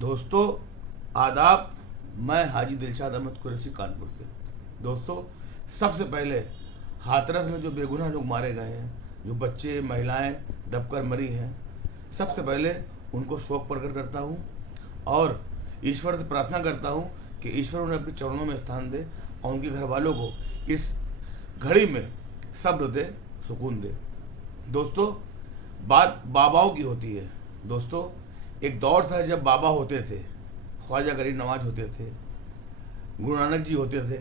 दोस्तों आदाब। मैं हाजी दिलशाद अहमद कुरैशी कानपुर से। दोस्तों सबसे पहले हाथरस में जो बेगुनाह लोग मारे गए हैं, जो बच्चे महिलाएं दबकर मरी हैं, सबसे पहले उनको शोक प्रकट करता हूं और ईश्वर से प्रार्थना करता हूं कि ईश्वर उन्हें अपने चरणों में स्थान दे और उनके घर वालों को इस घड़ी में सब्र दे, सुकून दे। दोस्तों बात बाबाओं की होती है। दोस्तों एक दौर था जब बाबा होते थे, ख्वाजा गरीब नवाज होते थे, गुरु नानक जी होते थे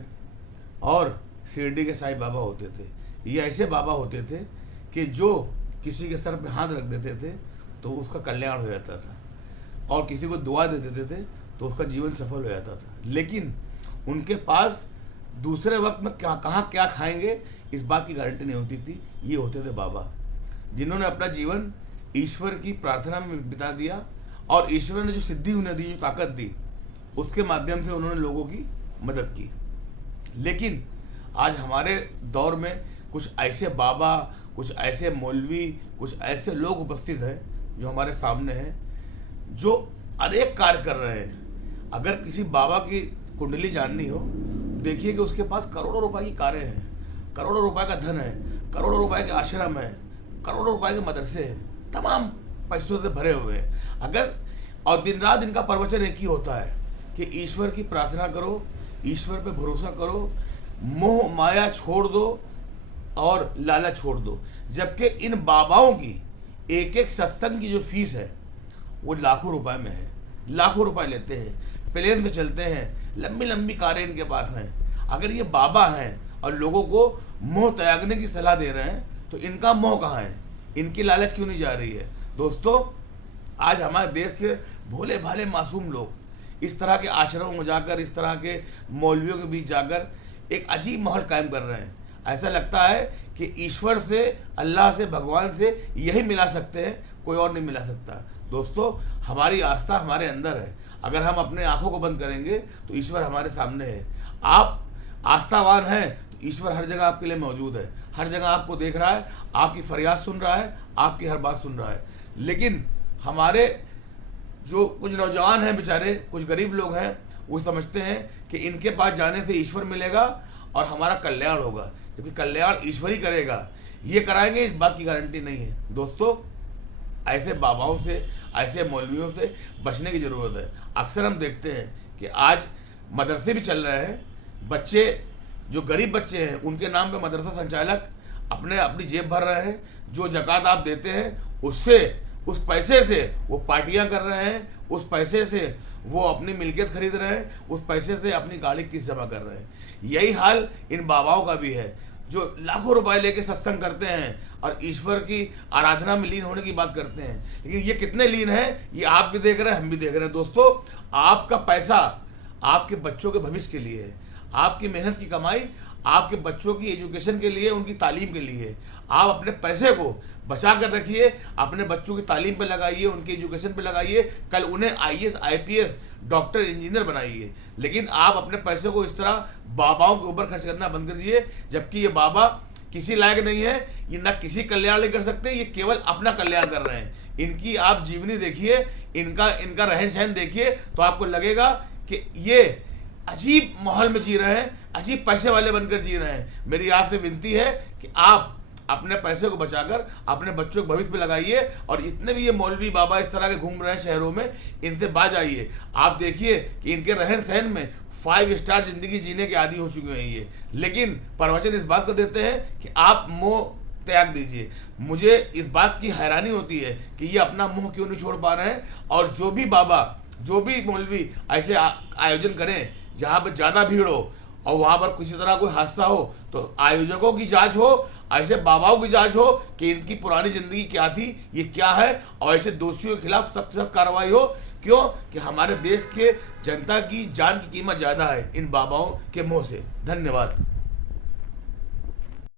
और शिरडी के साईं बाबा होते थे। ये ऐसे बाबा होते थे कि जो किसी के सर पे हाथ रख देते थे तो उसका कल्याण हो जाता था और किसी को दुआ दे देते थे तो उसका जीवन सफल हो जाता था। लेकिन उनके पास दूसरे वक्त में कहाँ क्या खाएंगे इस बात की गारंटी नहीं होती थी। ये होते थे बाबा जिन्होंने अपना जीवन ईश्वर की प्रार्थना में बिता दिया और ईश्वर ने जो सिद्धि उन्हें दी, जो ताकत दी, उसके माध्यम से उन्होंने लोगों की मदद की। लेकिन आज हमारे दौर में कुछ ऐसे बाबा, कुछ ऐसे मौलवी, कुछ ऐसे लोग उपस्थित हैं जो हमारे सामने हैं, जो अनेक कार्य कर रहे हैं। अगर किसी बाबा की कुंडली जाननी हो, देखिए कि उसके पास करोड़ों रुपए की कारें हैं, करोड़ों रुपए का धन है, करोड़ों रुपए के आश्रम है, करोड़ों रुपए के मदरसे हैं, तमाम पैसों से भरे हुए हैं। अगर और दिन रात इनका प्रवचन एक ही होता है कि ईश्वर की प्रार्थना करो, ईश्वर पे भरोसा करो, मोह माया छोड़ दो और लालच छोड़ दो। जबकि इन बाबाओं की एक एक सत्संग की जो फीस है वो लाखों रुपए में है, लाखों रुपए लेते हैं, प्लेन से चलते हैं, लंबी लंबी कारें इनके पास हैं। अगर ये बाबा हैं और लोगों को मोह त्यागने की सलाह दे रहे हैं तो इनका मोह कहाँ है, इनकी लालच क्यों नहीं जा रही है। दोस्तों आज हमारे देश के भोले भाले मासूम लोग इस तरह के आश्रमों में जाकर, इस तरह के मौलवियों के बीच जाकर एक अजीब माहौल कायम कर रहे हैं। ऐसा लगता है कि ईश्वर से, अल्लाह से, भगवान से यही मिला सकते हैं, कोई और नहीं मिला सकता। दोस्तों हमारी आस्था हमारे अंदर है। अगर हम अपने आंखों को बंद करेंगे तो ईश्वर हमारे सामने है। आप आस्थावान हैं तो ईश्वर हर जगह आपके लिए मौजूद है, हर जगह आपको देख रहा है, आपकी फरियाद सुन रहा है, आपकी हर बात सुन रहा है। लेकिन हमारे जो कुछ नौजवान हैं बेचारे, कुछ गरीब लोग हैं, वो समझते हैं कि इनके पास जाने से ईश्वर मिलेगा और हमारा कल्याण होगा, जबकि कल्याण ईश्वर ही करेगा। ये कराएंगे इस बात की गारंटी नहीं है। दोस्तों ऐसे बाबाओं से, ऐसे मौलवियों से बचने की ज़रूरत है। अक्सर हम देखते हैं कि आज मदरसे भी चल रहे हैं, बच्चे जो गरीब बच्चे हैं उनके नाम पे मदरसा संचालक अपनी जेब भर रहे हैं। जो ज़कात आप देते हैं उससे, उस पैसे से वो पार्टियां कर रहे हैं, उस पैसे से वो अपनी मिल्कियत खरीद रहे हैं, उस पैसे से अपनी गाड़ी की किस्त जमा कर रहे हैं। यही हाल इन बाबाओं का भी है जो लाखों रुपए लेके सत्संग करते हैं और ईश्वर की आराधना में लीन होने की बात करते हैं। लेकिन ये कितने लीन हैं ये आप भी देख रहे हैं, हम भी देख रहे हैं। दोस्तों आपका पैसा आपके बच्चों के भविष्य के लिए है, आपकी मेहनत की कमाई आपके बच्चों की एजुकेशन के लिए, उनकी तालीम के लिए। आप अपने पैसे को बचा कर रखिए, अपने बच्चों की तालीम पे लगाइए, उनकी एजुकेशन पे लगाइए, कल उन्हें आईएएस, आईपीएस, डॉक्टर, इंजीनियर बनाइए। लेकिन आप अपने पैसे को इस तरह बाबाओं के ऊपर खर्च करना बंद करिए, जबकि ये बाबा किसी लायक नहीं है, ये ना किसी कल्याण नहीं कर सकते, ये केवल अपना कल्याण कर रहे हैं। इनकी आप जीवनी देखिए, इनका रहन सहन देखिए तो आपको लगेगा कि ये अजीब माहौल में जी रहे हैं, अजीब पैसे वाले बनकर जी रहे हैं। मेरी आपसे विनती है कि आप अपने पैसे को बचाकर अपने बच्चों के भविष्य में लगाइए और जितने भी ये मौलवी बाबा इस तरह के घूम रहे हैं शहरों में, इनसे बाज आइए। आप देखिए कि इनके रहन सहन में 5 स्टार जिंदगी जीने के आदी हो चुके हैं ये। लेकिन प्रवचन इस बात को देते हैं कि आप मोह त्याग दीजिए। मुझे इस बात की हैरानी होती है कि ये अपना मुंह क्यों नहीं छोड़ पा रहे हैं। और जो भी बाबा, जो भी मौलवी ऐसे आयोजन करें जहाँ पर ज़्यादा भीड़ हो और वहाँ पर किसी तरह कोई हादसा हो तो आयोजकों की जांच हो, ऐसे बाबाओं की जांच हो कि इनकी पुरानी जिंदगी क्या थी, ये क्या है, और ऐसे दोषियों के खिलाफ सख्त सख्त कार्रवाई हो। क्यों कि हमारे देश के जनता की जान की कीमत ज़्यादा है इन बाबाओं के मुँह से। धन्यवाद।